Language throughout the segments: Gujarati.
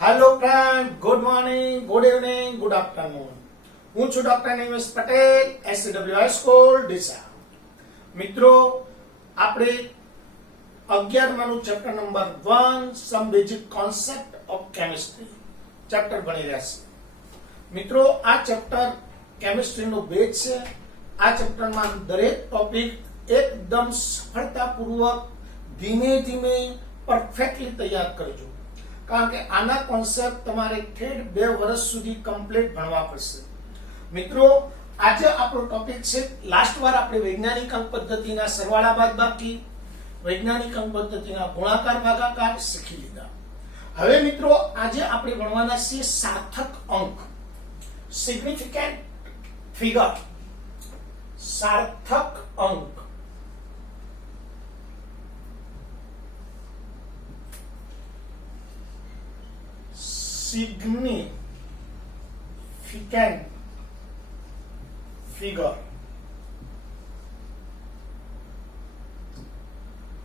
Hello friend, good morning, good evening, good afternoon. હું છું doctor Nimesh Patel, SCW school Deesa. મિત્રો, આપણે 11માનું chapter number 1 some basic concept of chemistry chapter ભણી રહ્યા છીએ. મિત્રો, આ ચેપ્ટર કેમિસ્ટ્રીનો બેઝ છે. આ ચેપ્ટરમાં દરેક ટોપિક એકદમ સફળતાપૂર્વક ધીમે ધીમે પરફેક્ટલી તૈયાર કરજો, કારણ કે આના કોન્સેપ્ટ તમારે ઠેઠ 2 વર્ષ સુધી કમ્પ્લીટ ભણવા પડશે. મિત્રો, આજે આપણો ટોપિક છે, લાસ્ટ વાર આપણે વૈજ્ઞાનિક અંક પદ્ધતિના સરવાળા બાદબાકી, વૈજ્ઞાનિક અંક પદ્ધતિના ગુણાકાર ભાગાકાર શીખી લીધા. હવે મિત્રો, આજે આપણે ભણવાના છીએ સાર્થક અંક, સિગ્નિફિકન્ટ ફિગર. સાર્થક અંક significant figure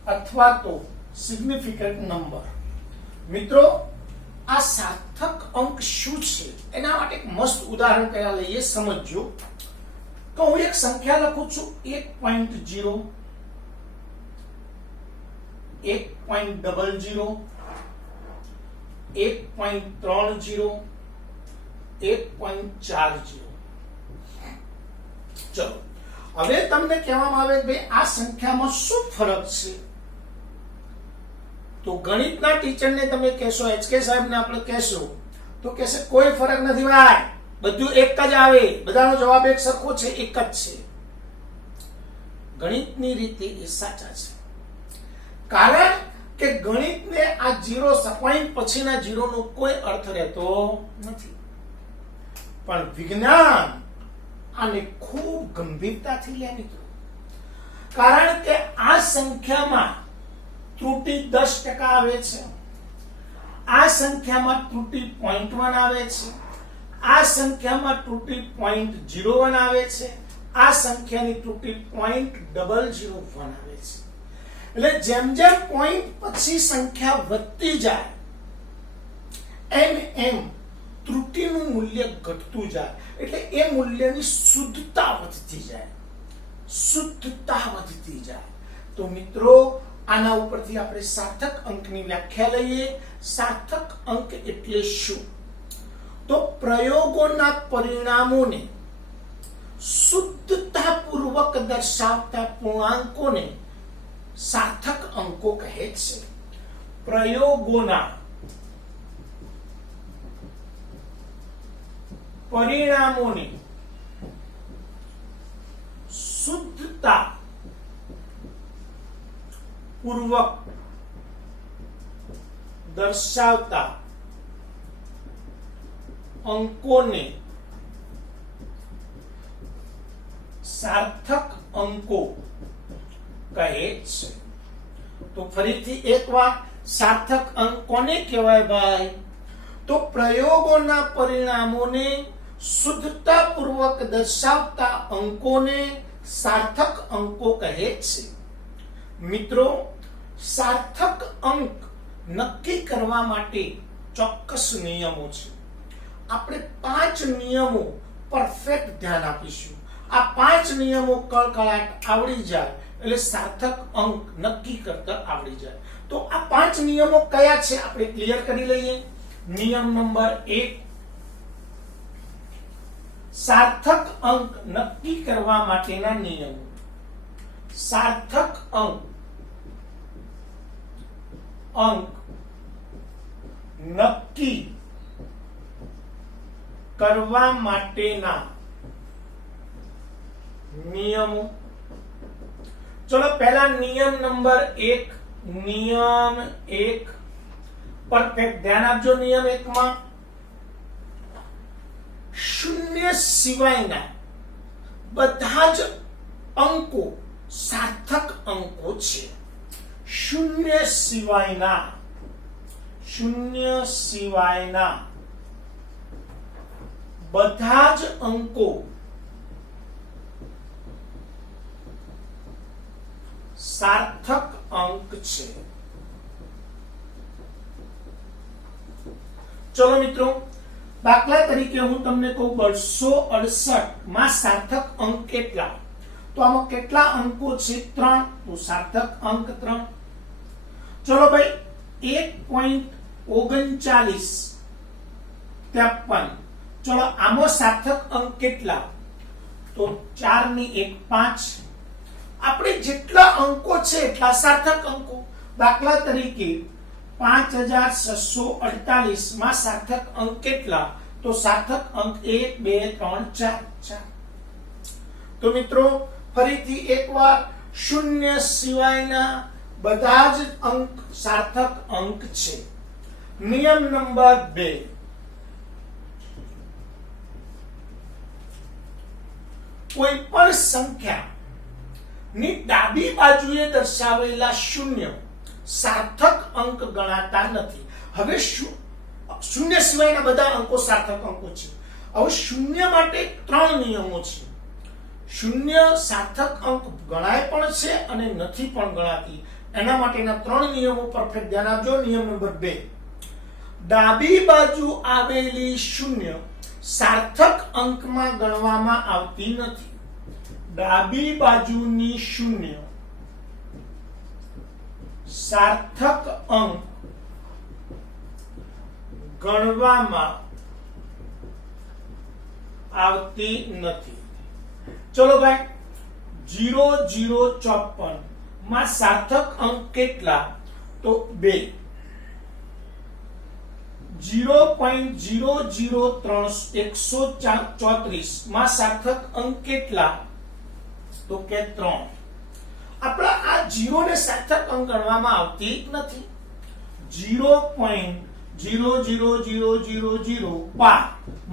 અથવા તો significant number. મિત્રો, આ સાર્થક અંક શું છે એના માટે એક મસ્ત ઉદાહરણ કયા લઈએ, સમજજો. તો હું એક સંખ્યા લખું છું 1.0, 1.00, 1.30, 1.40. ચલો, હવે તમને કહેવામાં આવે કે આ સંખ્યામાં શું ફરક છે, તો ગણિતના ટીચરને તમે કહેશો, HK સાહેબને આપણે કહેશો, તો કહેશે કોઈ ફરક નથી ભાઈ, બધું એક જ આવે, બધાનો જવાબ એક સરખો છે, એક જ છે. ગણિતની રીતે એ સાચા છે, કારણ કે ગણિતને આ 0 પોઈન્ટ પછીના 0 નો કોઈ અર્થ રહેતો નથી. પણ વિજ્ઞાન આને ખૂબ ગંભીરતાથી લે મિત્રો, કારણ કે આ સંખ્યામાં ત્રુટિ 10% આવે છે, આ સંખ્યામાં ત્રુટિ 0.1 આવે છે, આ સંખ્યામાં ત્રુટિ 0.01 આવે છે, આ સંખ્યાની ત્રુટિ 0.001 આવે છે. એટલે જેમ જેમ પોઈન્ટ પછી સંખ્યા વધતી જાય એમ ત્રુટિનું મૂલ્ય ઘટતું જાય, એટલે એ મૂલ્યની શુદ્ધતા વધતી જાય, શુદ્ધતા વધતી જાય. તો મિત્રો, આના ઉપરથી આપણે સાર્થક અંકની વ્યાખ્યા લઈએ. સાર્થક અંક એટલે શું? તો પ્રયોગોના પરિણામોને શુદ્ધતાપૂર્વક દર્શાવતા પૂર્ણાંકોને સાર્થક અંકો કહે છે. પ્રયોગોના પરિણામોને શુદ્ધતા પૂર્વક દર્શાવતા અંકોને સાર્થક અંકો કહે છે. તો ફરીથી એક વાર, સાર્થક અંક કોને કહેવાય ભાઈ? તો પ્રયોગોના પરિણામોને શુદ્ધતાપૂર્વક દર્શાવતા અંકોને સાર્થક અંકો કહે છે. મિત્રો, સાર્થક અંક નક્કી કરવા માટે ચોક્કસ નિયમો છે. આપણે 5 નિયમો પરફેક્ટ ધ્યાન આપીશું. આ 5 નિયમો કળકળાટ આવડી જાય એટલે સાર્થક અંક નક્કી કરતા આવડી જાય. તો આ 5 નિયમો કયા છે આપણે ક્લિયર કરી લઈએ. નિયમ નંબર 1, સાર્થક અંક નક્કી કરવા માટેના નિયમો. સાર્થક અંક નક્કી કરવા માટેના નિયમો. ચલો, પહેલા નિયમ નંબર 1. નિયમ 1 પરફેક્ટ ધ્યાન આપજો. નિયમ 1 માં શૂન્ય સિવાયના બધા જ અંકો સાર્થક અંકો છે. શૂન્ય સિવાયના બધા જ અંકો સાર્થક અંક છે. ચલો મિત્રો, દાખલા તરીકે હું તમને કહું 268 માં સાર્થક અંક કેટલા? તો આમાં કેટલા અંકો છે? 3. તો સાર્થક અંક 3. ચલો ભાઈ 1.39 53. ચલો આમાં સાર્થક અંક કેટલા? તો 4 ની 1 5. આપણે જેટલા અંકો છે એટલા સાર્થક અંકો. દાખલા તરીકે 5648 માં સાર્થક અંક કેટલા? તો સાર્થક અંક 1 2 3 4. તો મિત્રો ફરીથી એકવાર, શૂન્ય સિવાયના બધા જ અંક સાર્થક અંક છે. નિયમ નંબર 2, કોઈ પણ સંખ્યા ની ડાબી બાજુએ દર્શાવેલા શૂન્ય સાર્થક અંક ગણાતા નથી. હવે શૂન્ય સિવાયના બધા અંકો સાર્થક અંકો છે. હવે શૂન્ય માટે 3 નિયમો છે. શૂન્ય સાર્થક અંક ગણાય પણ છે અને નથી પણ ગણાતી. એના માટેના 3 નિયમો પરફેક્ટ ધ્યાન આપજો. નિયમ નંબર 2, ડાબી બાજુ આવેલી શૂન્ય સાર્થક અંકમાં ગણવામાં આવતી નથી. ડાબી બાજુની શૂન્ય સાર્થક અંક ગણવામાં આવતી નથી. ચલો ભાઈ 0054 માં સાર્થક અંક કેટલા? તો 2. 0.00334 માં સાર્થક અંક કેટલા? તો કે 3. આપણા આ 0 ને સાર્થક અંક ગણવામાં આવતી નથી. 0.00005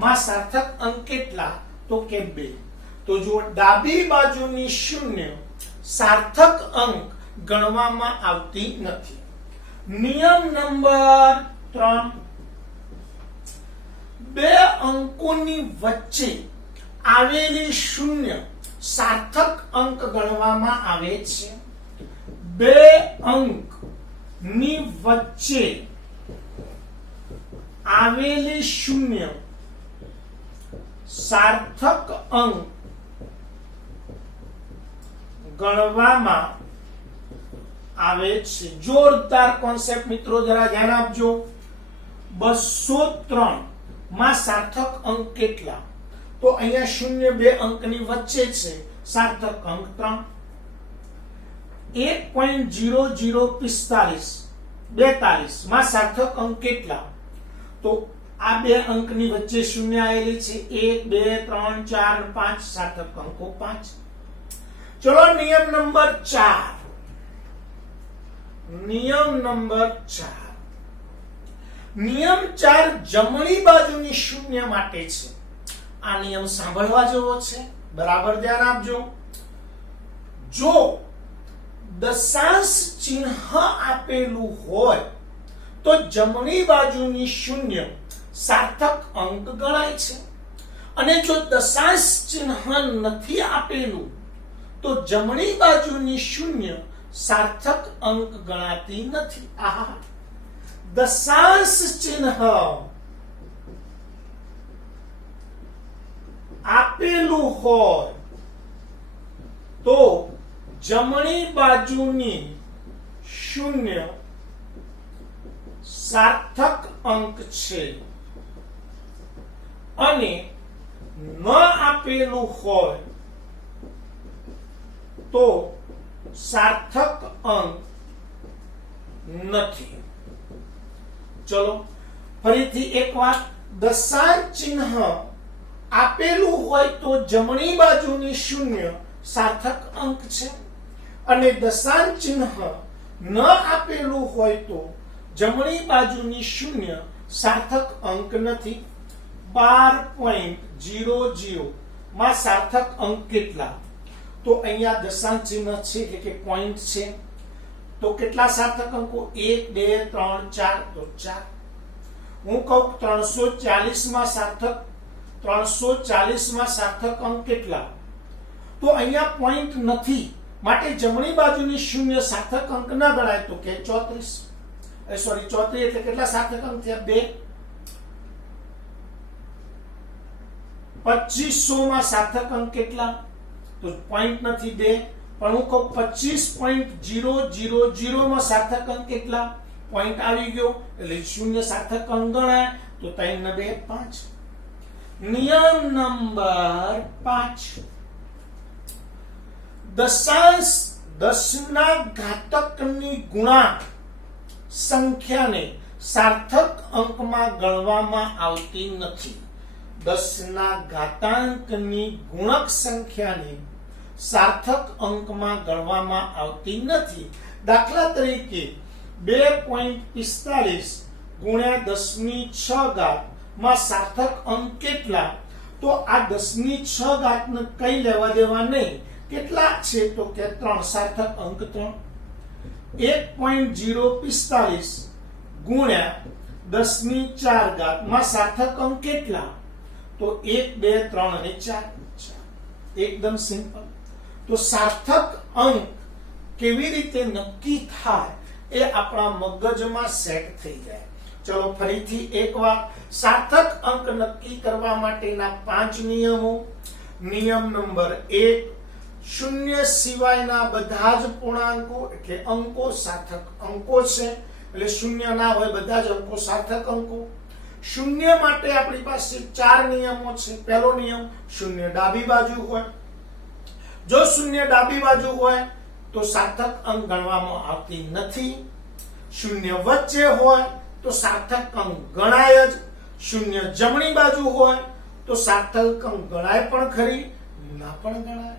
માં સાર્થક અંક કેટલા? તો કે 2. તો જો ડાબી બાજુની શૂન્ય સાર્થક અંક ગણવામાં આવતી નથી. નિયમ નંબર 3, બે અંકોની વચ્ચે આવેલી શૂન્ય સાર્થક અંક ગણવામાં આવે છે. બે અંકની વચ્ચે આવેલી શૂન્ય સાર્થક અંક ગણવામાં આવે છે. જોરદાર કોન્સેપ્ટ મિત્રો, જરા ધ્યાન આપજો. 203 માં સાર્થક અંક કેટલા? તો અહીંયા શૂન્ય બે અંકની વચ્ચે છે, સાર્થક અંક 3. 1.0045 માં સાર્થક અંક કેટલા? તો આ બે અંકની વચ્ચે શૂન્ય આવેલી છે. 1 2 3 4 5 સાર્થક અંકો 5. ચલો નિયમ નંબર 4. નિયમ નંબર 4. નિયમ 4 જમણી બાજુની શૂન્ય માટે છે. આ નિયમ સાંભળવા જેવો છે, બરાબર ધ્યાન આપજો. જો દશાંશ ચિહ્ન આપેલું હોય તો જમણી બાજુની શૂન્ય સાર્થક અંક ગણાય છે, અને જો દશાંશ ચિહ્ન નથી આપેલું તો જમણી બાજુની શૂન્ય સાર્થક અંક ગણાતી નથી. આહા, દશાંશ ચિહ્ન આપેલું હોય તો જમણી બાજુની શૂન્ય સાર્થક અંક છે, અને ન આપેલું હોય તો સાર્થક અંક નથી. ચલો ફરીથી એકવાર, દશાંશ ચિહ્ન આપેલું હોય તો જમણી બાજુની શૂન્ય સાર્થક અંક છે, અને દશાંશ ચિહ્ન ન આપેલું હોય તો જમણી બાજુની શૂન્ય સાર્થક અંક નથી. 12.00 માં સાર્થક અંક કેટલા? તો અહીંયા દશાંશ ચિહ્ન છે એટલે કે પોઈન્ટ છે, તો કેટલા સાર્થક અંકો? 1 2 3 4. તો 4. હું કહું 340 માં સાર્થક 340 માં સાર્થક અંક કેટલા? તો અહીંયા પોઈન્ટ નથી, માટે જમણી બાજુની શૂન્ય સાર્થક અંક ન ગણાય. તો કે 34. સોરી 34 એટલે કેટલા સાર્થક અંક થયા? 2. 2500 માં સાર્થક અંક કેટલા? તો પોઈન્ટ નથી 2, પણ હું કહું 25.000 માં સાર્થક અંક કેટલા? પોઈન્ટ આવી ગયો એટલે શૂન્ય સાર્થક અંક ગણાય. તો 3 ને 2 5. નિયમ નંબર 5, દશાંશ 10 ના ઘાતકની ગુણાંક સંખ્યાને સાર્થક અંકમાં ગણવામાં આવતી નથી. 10 ના ઘાતાંકની ગુણક સંખ્યાને સાર્થક અંકમાં ગણવામાં આવતી નથી. દાખલા તરીકે 2.45 ગુણ્યા 10⁶ માં સાર્થક અંક કેટલા? તો આ 10⁶ ને કઈ લેવા દેવા નહીં. કેટલા છે? તો કે 3. સાર્થક અંક 3. 1.045 ગુણ્યા 10⁴ માં સાર્થક અંક કેટલા? તો 1 2 3 અને 4. એકદમ સિમ્પલ. તો સાર્થક અંક કેવી રીતે નક્કી થાય એ આપણા મગજમાં સેટ થઈ જાય. ચલો ફરીથી એકવાર સાર્થક અંક નક્કી કરવા માટેના 5 નિયમો. નિયમ નંબર 1, શૂન્ય સિવાયના બધા જ પૂર્ણાંકો એટલે અંકો સાર્થક અંકો છે. એટલે શૂન્ય ના હોય બધા જ અંકો સાર્થક અંકો. શૂન્ય માટે આપણી પાસે 4 નિયમો છે. પહેલો નિયમ, શૂન્ય ડાબી બાજુ હોય. જો શૂન્ય ડાબી બાજુ હોય તો સાર્થક અંક ગણવામાં આવતી નથી. શૂન્ય વચ્ચે હોય તો સાર્થક અંક ગણાય જ. શૂન્ય જમણી બાજુ હોય તો સાર્થક અંક ગણાય પણ ખરી, ના પણ ગણાય.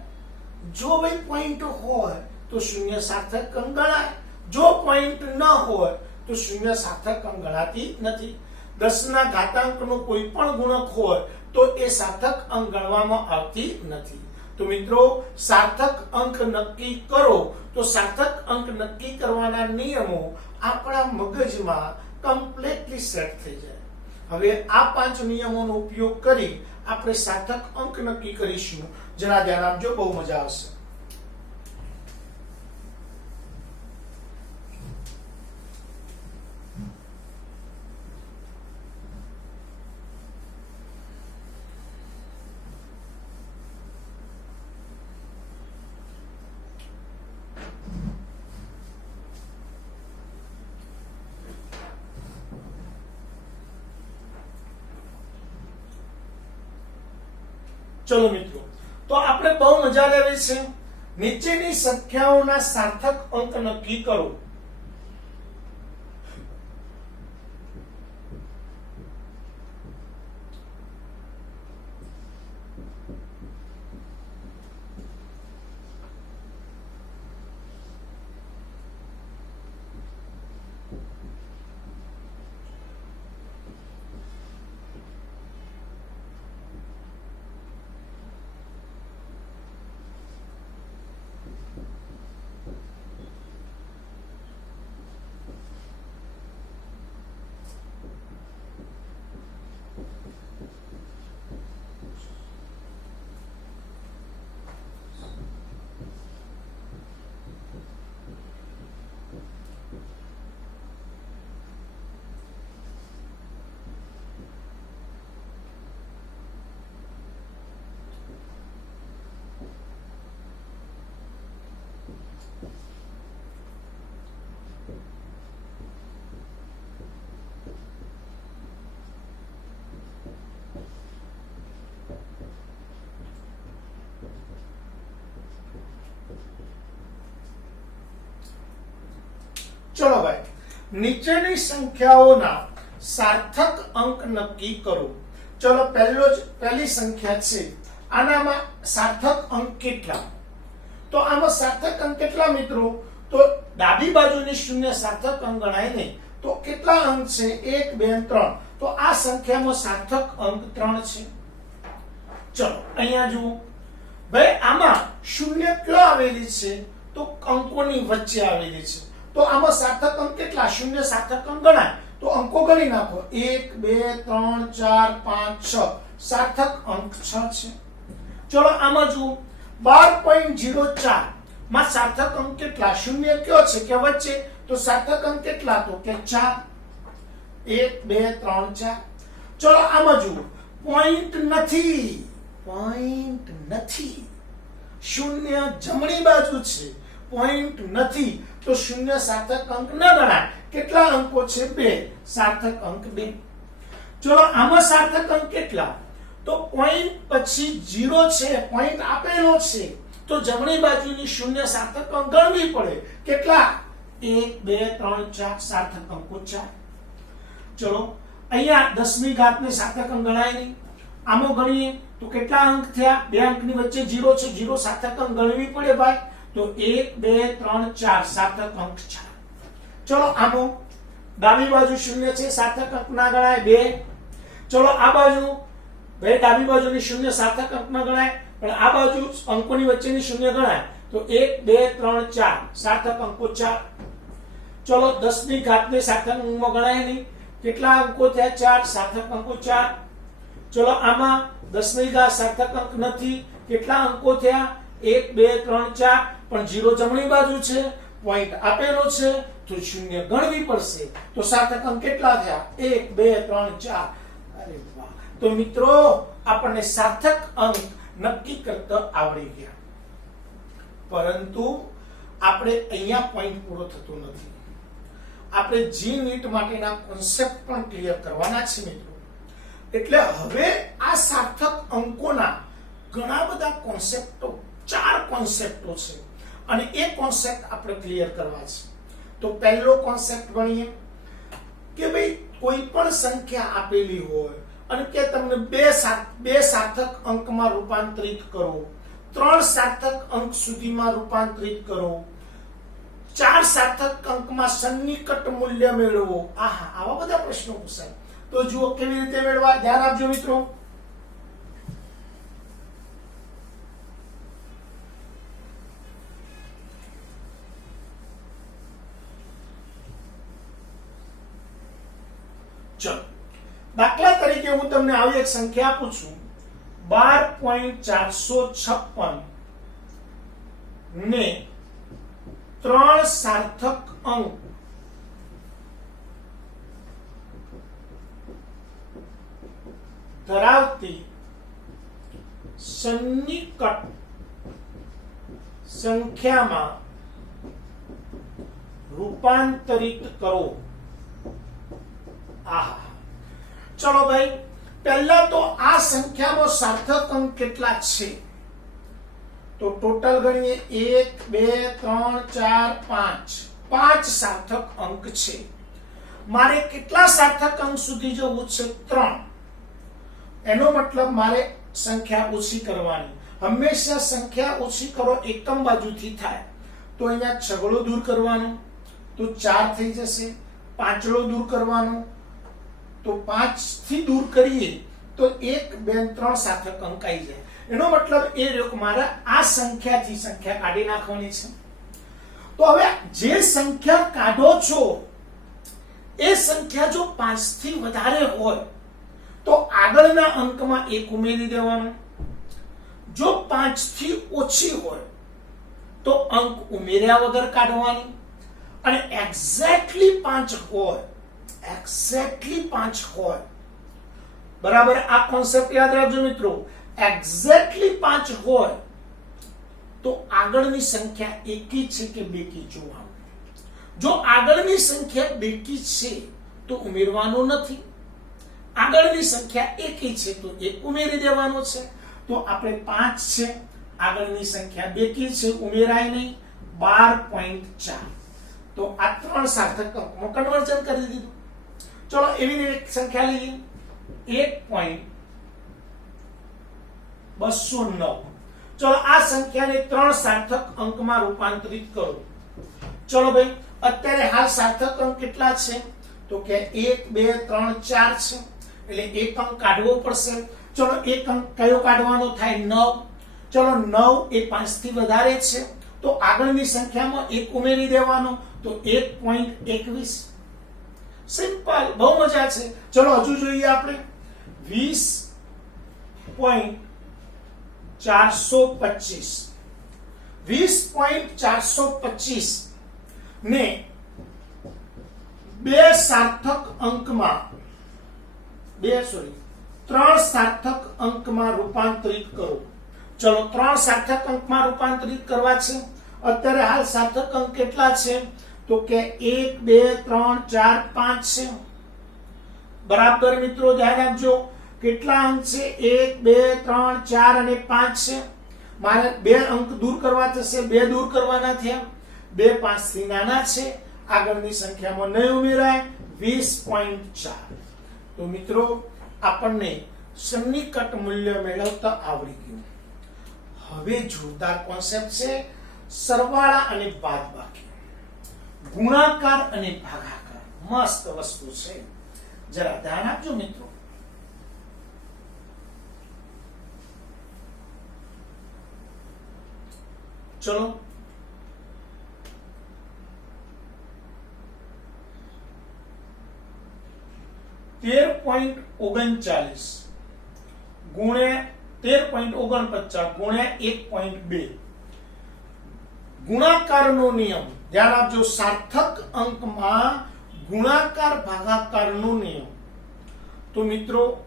જો ભાઈ પોઈન્ટ હોય તો શૂન્ય સાર્થક અંક ગણાય. જો પોઈન્ટ ન હોય તો શૂન્ય સાર્થક અંક ગણાતી નથી. 10 ના ઘાતાંકનો કોઈ પણ ગુણક હોય તો એ સાર્થક અંક ગણવામાં આવતી નથી. તો મિત્રો સાર્થક અંક નક્કી કરો. તો સાર્થક અંક નક્કી કરવાના નિયમો આપણા મગજમાં કમ્પ્લીટલી સેટ થઈ જાય. હવે આ 5 નિયમોનો ઉપયોગ કરી આપણે સાર્થક અંક નક્કી કરીશું. જરા ધ્યાન આપજો, બહુ મજા આવશે. ચલો મિત્રો, તો આપણે બહુ મજા લેવી છે. નીચેની સંખ્યાઓના સાર્થક અંક નક્કી કરો. ચલો ભાઈ, નીચેની સંખ્યાઓના સાર્થક અંક નક્કી કરો. ચલો પહેલી સંખ્યા છે, આનામાં સાર્થક અંક કેટલા? તો આમાં સાર્થક અંક કેટલા મિત્રો? તો ડાબી બાજુની શૂન્ય સાર્થક અંક ગણાય નહીં. તો કેટલા અંક છે? 1 2 3. તો આ સંખ્યામાં સાર્થક અંક 3 છે. ચલો અહીંયા જુઓ ભાઈ, આમાં શૂન્ય ક્યાં આવેલી છે? તો અંકોની વચ્ચે આવેલી છે. તો આમાં સાર્થક અંક કેટલા? શૂન્ય સાર્થક અંક ગણાય. તો અંકો ગણી નાખો. 1 2 3 4 5 6. સાર્થક અંક 6 છે. ચલો આમાં જુઓ 12.04 માં સાર્થક અંક કેટલા? શૂન્ય કયો છે કે વચ્ચે? તો સાર્થક અંક કેટલા? તો કે 4. 1 2 3 4. ચલો આમાં જુઓ પોઈન્ટ નથી. પોઈન્ટ નથી. શૂન્ય જમણી બાજુ છે, પોઈન્ટ નથી, તો શૂન્ય સાર્થક અંક ન ગણાય. કેટલા અંકો છે? 2. સાર્થક અંક 2. ચલો આમાં સાર્થક અંક કેટલા? તો પોઈન્ટ પછી 0 છે, પોઈન્ટ આપેલો છે, તો જમણી બાજુની શૂન્ય સાર્થક અંક ગણવી પડે. કેટલા? 1 2 3 4 સાર્થક અંકો 4. ચલો અહીંયા 10મી ઘાતને સાર્થક અંક ગણાય નહીં. આમાં ગણીએ તો કેટલા અંક થયા? 2 અંકની વચ્ચે 0 છે, 0 સાર્થક અંક ગણવી પડે ભાઈ. તો 1 2 3 4 સાર્થક અંક 4. ચલો આમાં ડાબી બાજુ શૂન્ય છે, સાર્થક અંક ના ગણાય 2. ચલો આ બાજુ ભાઈ ડાબી બાજુની શૂન્ય સાર્થક અંક ના ગણાય, પણ આ બાજુ અંકોની વચ્ચેની શૂન્ય ગણાય. તો 1 2 3 4 સાર્થક અંકો 4. ચલો 10મી ઘાતને સાર્થક અંકમાં ગણાય નહીં. કેટલા અંકો થયા? 4 સાર્થક અંકો 4. ચલો આમાં 10મી ઘાત સાર્થક અંક નથી. કેટલા અંકો થયા? 1 2 3 4, પણ 0 જમણી બાજુ છે, પોઈન્ટ આપેલો છે, તો શૂન્ય ગણવી પડશે. તો સાર્થક અંક કેટલા થયા? 1 2 3 4. અરે વાહ! તો મિત્રો આપણને સાર્થક અંક નક્કી કરતા આવડી ગયા. પરંતુ આપણે અહીંયા પોઈન્ટ પૂરો થતો નથી. આપણે જી નીટ માટેના કોન્સેપ્ટ પણ ક્લિયર કરવાના છે મિત્રો. એટલે હવે આ સાર્થક અંકોના ઘણા બધા કોન્સેપ્ટો, 4 કોન્સેપ્ટો છે, અને એ કોન્સેપ્ટ આપણે ક્લિયર કરવા છે. તો પહેલો કોન્સેપ્ટ ગણીએ કે ભાઈ કોઈ પણ સંખ્યા આપેલી હોય અને કે તમને બે સાર્થક અંકમાં રૂપાંતરિત કરો, 3 સાર્થક અંક સુધીમાં રૂપાંતરિત કરો, 4 સાર્થક અંકમાં સન્નિકટ મૂલ્ય મેળવો. આહા, આવા બધા પ્રશ્નો પૂછાય. તો જુઓ કેવી રીતે મેળવા, ધ્યાન આપજો મિત્રો. ચલો દાખલા તરીકે હું તમને આવી એક સંખ્યા આપું છું, 12.456 ને 3 સાર્થક અંક ધરાવતી સન્નિકટ સંખ્યામાં રૂપાંતરિત કરો. આહા, ચલો ભાઈ પહેલા તો આ સંખ્યાનો સાર્થક અંક કેટલા છે? તો ટોટલ ગણીએ 1 2 3 4 5 સાર્થક અંક છે. મારે કેટલા સાર્થક અંક સુધી જવું છે? 3. એનો મતલબ મારે સંખ્યા ઓછી કરવાની. હંમેશા સંખ્યા ઓછી કરો એકમ બાજુથી થાય. તો અહીંયા છગડો દૂર કરવાનો, તો 4 થઈ જશે. પાંચડો દૂર કરવાનો, તો 5 થી દૂર કરીએ તો 1 2 3 સાર્થક અંક આવી જાય. એનો મતલબ એ રહ્યો કે મારે આ સંખ્યાથી સંખ્યા કાઢી નાખવાની છે. તો હવે જે સંખ્યા કાઢો છો એ સંખ્યા જો 5 થી વધારે હોય તો આગળના અંકમાં 1 ઉમેરી દેવાનો. જો 5 થી ઓછી હોય તો અંક ઉમેર્યા વગર કાઢવાની. અને એક્ઝેક્ટલી 5 હોય, એક્ઝેક્ટલી 5 હોય, બરાબર, આ કોન્સેપ્ટ યાદ રાખજો મિત્રો. એક્ઝેક્ટલી 5 હોય તો આગળની સંખ્યા એકી છે કે બેકી જોવાનું. જો આગળની સંખ્યા બેકી છે તો ઉમેરવાનું નથી. આગળની સંખ્યા એકી છે તો 1 ઉમેરી દેવાનો છે. તો આપણે 5 છે, આગળની સંખ્યા બેકી છે, ઉમેરાય નહીં. 12.4. તો આ 3 સાર્થક અંકમાં કન્વર્ઝન કરી દીધું. ચલો એવી રીતે સંખ્યા લઈએ 1.209. ચલો આ સંખ્યાને 3 સાર્થક અંકમાં રૂપાંતરિત કરો. ચલો ભાઈ અત્યારે હાલ સાર્થક અંક કેટલા છે? તો કે 1 2 3 4 છે, એટલે એક અંક કાઢવો પડશે. ચલો એક અંક કયો કાઢવાનો થાય? 9. ચલો 9 એ 5 થી વધારે છે તો આગળની સંખ્યામાં 1 ઉમેરી દેવાનો, તો 1.21. સિમ્પલ, બહુ મજા છે. ચલો હજુ જોઈએ આપણે 20.425. 20.425 ને 2 સાર્થક અંકમાં 3 સાર્થક અંકમાં રૂપાંતરિત કરો। ચલો 3 સાર્થક અંકમાં રૂપાંતરિત કરવા છે। અત્યારે હાલ સાર્થક અંક કેટલા છે તો કે 1 2 3 4 5 છે। બરાબર મિત્રો ધ્યાન આપજો કેટલા અંક છે 1 2 3 4 અને 5 છે। મારે 2 અંક દૂર કરવા થશે, 2 દૂર કરવાના થયા, 2 5 થી નાના છે, આગળની સંખ્યામાં નહીં ઉમેરાય 20.4। તો મિત્રો આપણને સન્નિકટ મૂલ્ય મેળવતા આવડી ગયું। હવે જોરદાર કોન્સેપ્ટ છે સરવાળા અને બાદબાકી, ગુણાકાર અને ભાગાકાર। મસ્ત વસ્તુ છે, જરા ધ્યાન આપજો મિત્રો। ચલો $13.39 ગુણ્યા 13.49 ગુણ્યા 1.2 ગુણાકારનો નિયમ। ધ્યાન આપજો સાર્થક અંકમાં ગુણાકાર ભાગાકારનો નિયમ। તો મિત્રો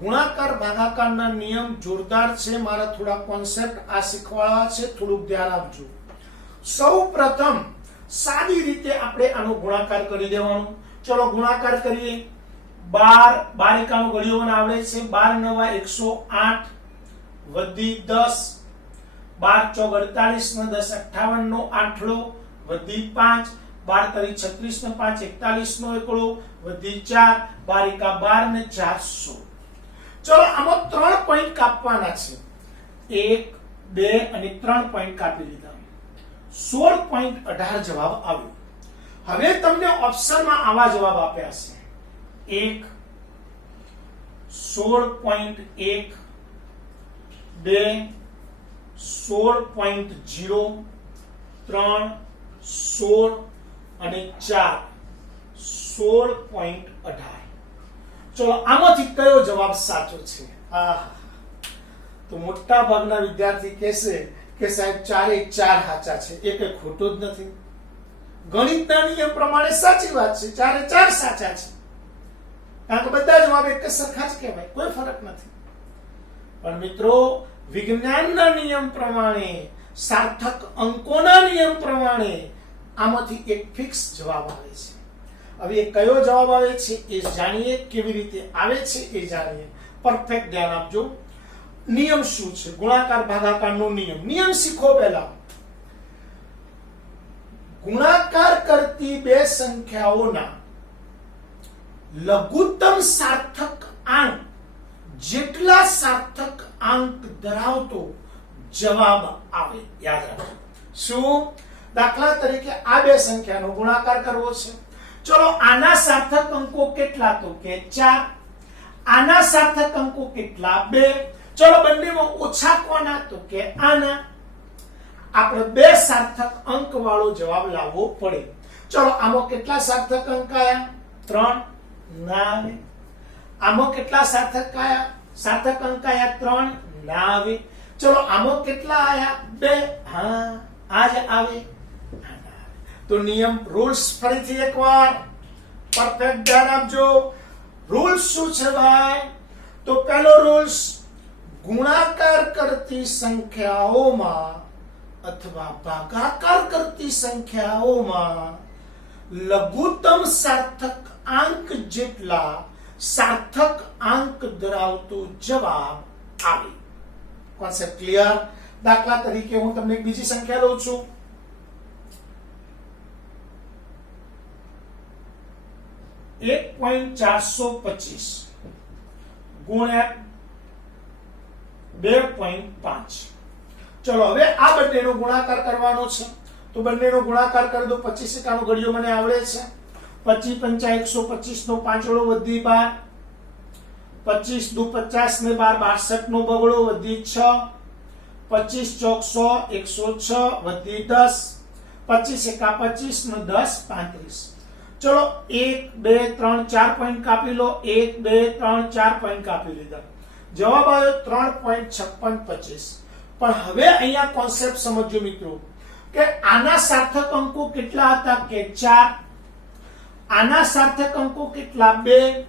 ગુણાકાર ભાગાકારના નિયમ જોરદાર છે, મારા થોડા કોન્સેપ્ટ આ શીખવાડવા છે, થોડુંક ધ્યાન આપજો। સૌપ્રથમ સાદી રીતે આપણે આનો ગુણાકાર કરી દેવાનો। ચલો ગુણાકાર કરીએ। 12 એકાનો ઘડિયો મને આવડે છે, 12 9 108 વધી 10, 12 ચોક 48 ને 10 58 નો આઠડો વધી 5, 12 તરી 36 ને 5 41 નો એકડો વધી 4, 12 એકા 12 ને 4 16। ચલો આમાં 3 પોઈન્ટ કાપવાના છે, 1 2 અને 3 પોઈન્ટ કાપી લીધા, 16.18 જવાબ આવ્યો। હવે તમને ઓપ્શનમાં આવા જવાબ આપ્યા છે 1 16.1 2 16.0 3 16 અને 4 16.18। ચલો આમાંથી કયો જવાબ સાચો છે? તો મોટા ભાગના વિદ્યાર્થી કહેશે કે સાહેબ 4 એ 4 સાચા છે, એક ખોટું જ નથી। ગણિતના નિયમ પ્રમાણે સાચી વાત છે, 4 એ 4 સાચા છે, કારણ કે બધા જવાબ એક સરખા જ કહેવાય, કોઈ ફરક નથી। પણ મિત્રો વિજ્ઞાનના નિયમ પ્રમાણે, સાર્થક અંકોના નિયમ પ્રમાણે આમાંથી એક ફિક્સ જવાબ આવે છે। હવે એ કયો જવાબ આવે છે એ જાણીએ, કેવી રીતે આવે છે એ જાણીએ। પરફેક્ટ ધ્યાન આપજો। નિયમ શું છે? ગુણાકાર ભાગાકારનો નિયમ। નિયમ શીખો પહેલા। ગુણાકાર કરતી બે સંખ્યાઓના લઘુત્તમ સાર્થક આંક જેટલા સાર્થક આંક ધરાવતો જવાબ આવે। યાદ રાખો શું? દાખલા તરીકે આ બે સંખ્યાનો ગુણાકાર કરવો છે। ચલો આના સાર્થક અંકો કેટલા? તો કે 4। આના સાર્થક અંકો કેટલા? 2। ચલો બંનેમાં ઓછા કોના? તો કે આના। આપણે બે સાર્થક અંક વાળો જવાબ લાવવો પડે। ચલો આમાં કેટલા સાર્થક અંક આયા? 3 ના આવે। આમાં કેટલા સાર્થક અંક આયા? 3 ના આવે। ચલો આમાં કેટલા આયા? 2 હા આ જ આવે। તો નિયમ રૂલ્સ ફરીથી એકવાર પરફેક્ટ ધ્યાન આપજો। રૂલ્સ શું છે ભાઈ? તો પહેલો રૂલ્સ, ગુણાકાર કરતી સંખ્યાઓમાં અથવા ભાગાકાર કરતી સંખ્યાઓમાં લઘુત્તમ સાર્થક આંક જેટલા સાર્થક આંક ધરાવતો જવાબ આવે। Concept clear? દાખલા તરીકે હું તમને એક બીજી સંખ્યા લઉં છું, 1.425 ગુણ્યા 2.5। ચલો હવે આ બંનેનો ગુણાકાર કરવાનો છે। તો બંનેનો ગુણાકાર કરી દો। 25 એકાનો ઘડિયો મને આવડે છે, 25 પંચા 125 નો પાંચડો વધી 12, 25 દુ 50 ને 12 62 નો બગડો વધી 6, 25 ચોક 100 106 વધી 10, 25 એકા 25 નો 10 35। ચલો 1 2 3 4 પોઈન્ટ કાપી લો। 1 2 3 4 પોઈન્ટ કાપી લીધા, જવાબ આવ્યો 3.5625। પણ હવે અહીંયા કોન્સેપ્ટ સમજો મિત્રો કે આના સાર્થક અંકો કેટલા હતા? કે 4। આના સાર્થક અંકો કેટલા? 2।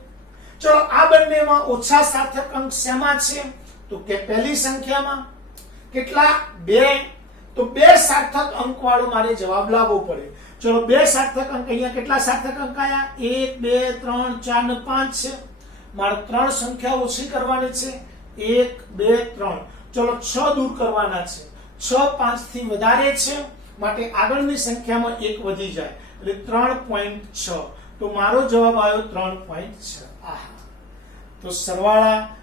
ચલો આ બંનેમાં ઓછા સાર્થક અંક શેમાં છે તો કે પહેલી સંખ્યામાં કેટલા 2 તો 2 સાર્થક અંક વાળો મારે જવાબ લાવવો પડે ચલો 2 સાર્થક અંક અહીંયા કેટલા સાર્થક અંક આયા 1 2 3 4 ને 5 છે મારે 3 સંખ્યા ઓછી કરવાની છે 1 2 3 ચલો 6 દૂર કરવાના છે 6 5 થી વધારે છે માટે આગળની સંખ્યામાં 1 વધી જાય એટલે 3.6 તો મારો જવાબ આવ્યો 3.6 આહા તો સરવાળા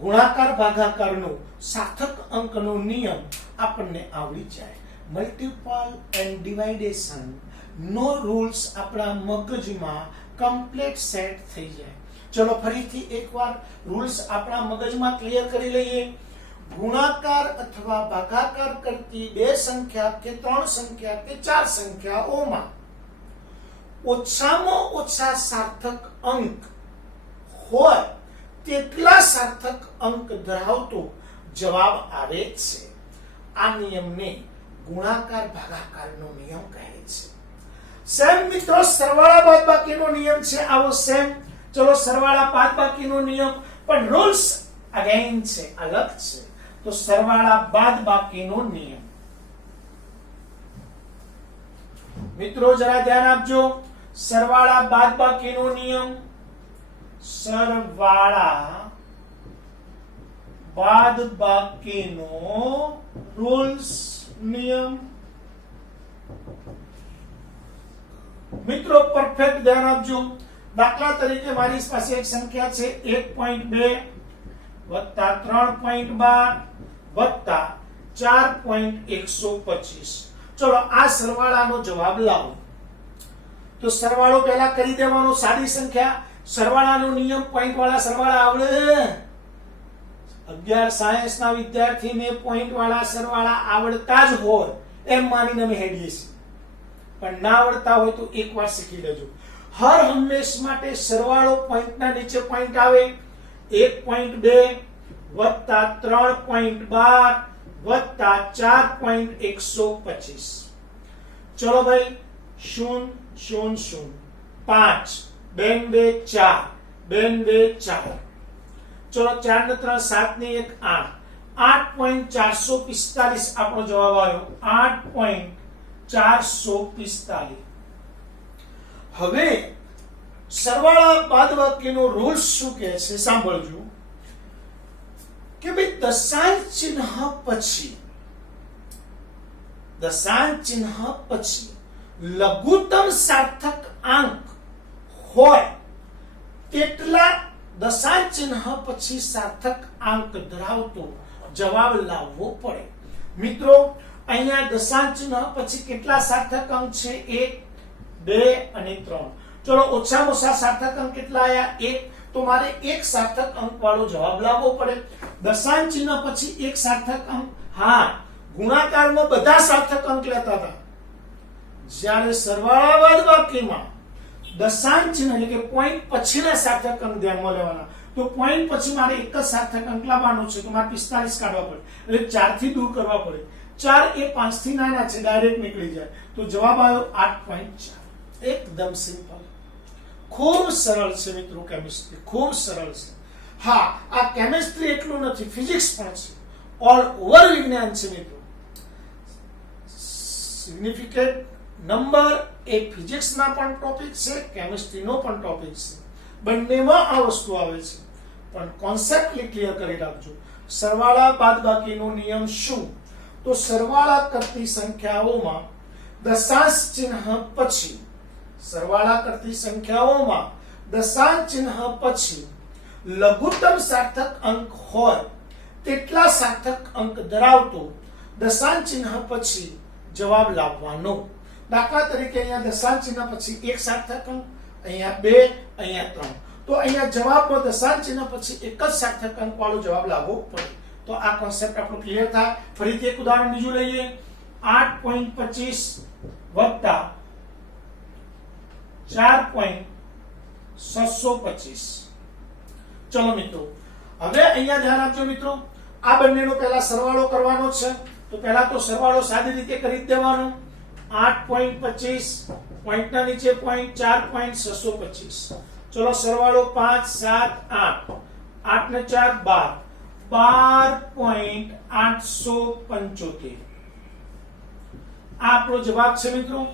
ગુણાકાર ભાગાકારનો સાર્થક અંકનો નિયમ આપણને આવડી જાય મલ્ટીપલ એન્ડ ડિવાઇડેશન નો રૂલ્સ આપણા મગજમાં કમ્પ્લીટ સેટ થઈ જાય ચલો ફરીથી એકવાર રૂલ્સ આપણા મગજમાં ક્લિયર કરી લઈએ ગુણાકાર અથવા ભાગાકાર કરતી 2 સંખ્યા કે 3 સંખ્યા કે 4 સંખ્યાઓમાં ઓછામાં ઓછા સાર્થક અંક હોય તેટલા સાર્થક અંક ધરાવતો જવાબ આવે છે આ નિયમને ગુણાકાર ભાગાકારનો નિયમ કહે છે સેમ મિત્રો સરવાળા બાદબાકીનો નિયમ છે આવો સેમ ચલો સરવાળા બાદબાકીનો નિયમ પણ રૂલ્સ અગેન છે અલગ છે તો સરવાળા બાદબાકીનો નિયમ મિત્રો જરા ધ્યાન આપજો સરવાળા બાદબાકીનો નિયમ સરવાળા બાદબાકીનો રૂલ્સ નિયમ મિત્રો પરફેક્ટ ધ્યાન આપજો દાખલા તરીકે મારી પાસે એક સંખ્યા છે 1.2 વત્તા 3.12 વત્તા 4.125 ચલો આ સરવાળાનો જવાબ લાવો તો સરવાળો પહેલા કરી દેવાનો સાદી સંખ્યા સરવાળાનો નિયમ પોઈન્ટ વાળા સરવાળા આવડે 11 સાયન્સ ના વિદ્યાર્થીને પોઈન્ટ વાળા સરવાળા આવડતા જ હોય એમ માનીને અમે હેડીએ છીએ પણ ના આવડતા હોય તો એકવાર શીખી લેજો હર હંમેશ માટે સરવાળો પોઈન્ટ ના નીચે પોઈન્ટ આવે 1.2 વત્તા 3.12 વત્તા 4.125 ચલો ભાઈ 0 0 0 5 2 2 4 2 2 4 ચલો 4 ને 3 7 ને 1 8 8.445 આપણો જવાબ આવ્યો 8.445 હવે સરવાળા બાદબાકીનો રૂલ શું કહે છે સાંભળજો કે ભાઈ દશાંશ ચિહ્ન પછી લઘુત્તમ સાર્થક અંક હોય તેટલા દશાંશ ચિહ્ન પછી સાર્થક અંક ધરાવતો જવાબ લાવવો પડે મિત્રો અહીંયા દશાંશ ચિહ્ન પછી કેટલા સાર્થક અંક છે 1 2 અને 3 ચલો ઓછામાં ઓછા સાર્થક અંક કેટલા આયા 1 તો મારે એક સાર્થક અંક વાળો જવાબ લાવવો પડે દશાંશ ચિહ્ન પછી એક સાર્થક અંક હા ગુણાકારમાં બધા સાર્થક અંક લેતા હતા જ્યારે સરવાળા બાદબાકીમાં દશાંશ ચિહ્ન એટલે કે પોઈન્ટ પછીના સાર્થક અંક ધ્યાનમાં લેવાના તો પોઈન્ટ પછી મારે એક જ સાર્થક અંક લાવવાનો છે તો મારે 45 કાઢવા પડે એટલે 4 થી દૂર કરવા પડે 4 એ 5 થી નાના છે ડાયરેક્ટ નીકળી જાય તો જવાબ આવ્યો 8.4 એકદમ સિમ્પલ ખૂબ સરળ છે મિત્રો કેમિસ્ટ્રી ખૂબ સરળ છે હા આ કેમિસ્ટ્રી એટલું નથી ફિઝિક્સ પણ છે ઓલ ઓવર વિજ્ઞાન છે મિત્રો સિગ્નિફિકન્ટ નંબર એ ફિઝિક્સ ના પણ ટોપિક છે કેમિસ્ટ્રી નો પણ ટોપિક છે બંનેમાં આ વસ્તુ આવે છે પણ કોન્સેપ્ટલી ક્લિયર કરી રાખજો સરવાળા બાદબાકીનો નિયમ શું તો સરવાળા કરતી સંખ્યાઓમાં દશાંશ ચિહ્ન પછી સરવાળા કરતી સંખ્યાઓમાં દશાંશ ચિહ્ન પછી લઘુત્તમ સાર્થક અંક હોય તેટલા સાર્થક અંક ધરાવતો દશાંશ ચિહ્ન પછી જવાબ લાવવાનો દાખલા તરીકે અહીંયા દશાંશ ચિહ્ન પછી એક સાર્થક અંક અહીંયા 2 અહીંયા 3 તો અહીંયા જવાબમાં દશાંશ ચિહ્ન પછી એક જ સાર્થક અંક વાળો જવાબ લાવવો પડે તો આ કોન્સેપ્ટ આપણો ક્લિયર થાય ફરીથી એક ઉદાહરણ બીજું લઈએ 8.25 વત્તા 4.625 ચલો મિત્રો હવે અહીંયા ધ્યાન આપજો મિત્રો આ બંનેનો પહેલા સરવાળો કરવાનો છે તો પહેલા તો સરવાળો સાદી રીતે કરી દેવાનો 8.25 પોઈન્ટના નીચે પોઈન્ટ 4.625 ચલો સરવાળો 5 7 8 8 ને 4 12 12.875 આ આપણો જવાબ છે મિત્રો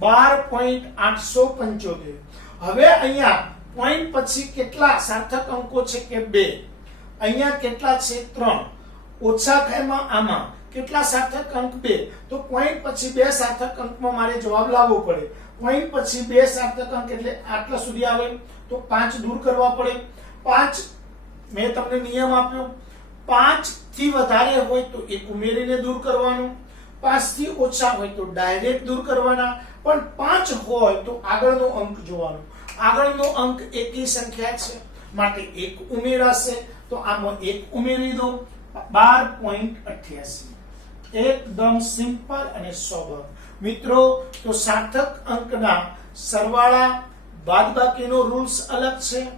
12.875 હવે અહીંયા પોઈન્ટ પછી કેટલા સાર્થક અંકો છે કે 2 અહીંયા કેટલા છે 3 ઓછા ખાયમાં આમાં કેટલા સાર્થક અંક 2 તો પોઈન્ટ પછી 2 સાર્થક અંકમાં મારે જવાબ લાવવો પડે પોઈન્ટ પછી 2 સાર્થક અંક એટલે આટલા સુધી આવે તો 5 દૂર કરવા પડે 5 મેં તમને નિયમ આપ્યો 5 થી વધારે હોય તો એક ઉમેરીને દૂર કરવાનું 5 થી ઓછા હોય તો ડાયરેક્ટ દૂર કરવાના પણ 5 હોય તો આગળનો અંક જોવાનો આગળનો અંક એકી સંખ્યા છે માટે એક ઉમેરાશે તો આમાં એક ઉમેરી દો 12.88 એકદમ સિમ્પલ અને સોબર મિત્રો તો સાર્થક અંકના સરવાળા બાદબાકીનો રૂલ્સ અલગ છે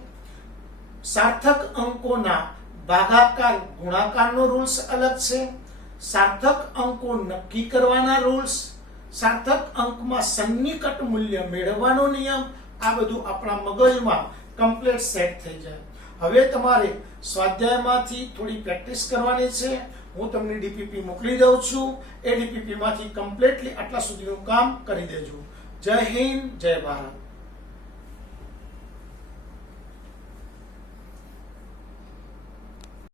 સાર્થક અંકોના ભાગાકાર ગુણાકારનો રૂલ્સ અલગ છે સાર્થક અંકો નક્કી કરવાના રૂલ્સ સાર્થક અંકમાં સન્નિકટ મૂલ્ય મેળવવાનો નિયમ આ બધું આપણા મગજમાં કમ્પ્લીટ સેટ થઈ જાય હવે તમારે સ્વાધ્યાયમાંથી થોડી પ્રેક્ટિસ કરવાની છે હું તમને ડીપીપી મોકલી દઉં છું એ ડીપીપી માંથી કમ્પ્લીટલી આટલા સુધીનું કામ કરી દેજો જય હિન્દ જય ભારત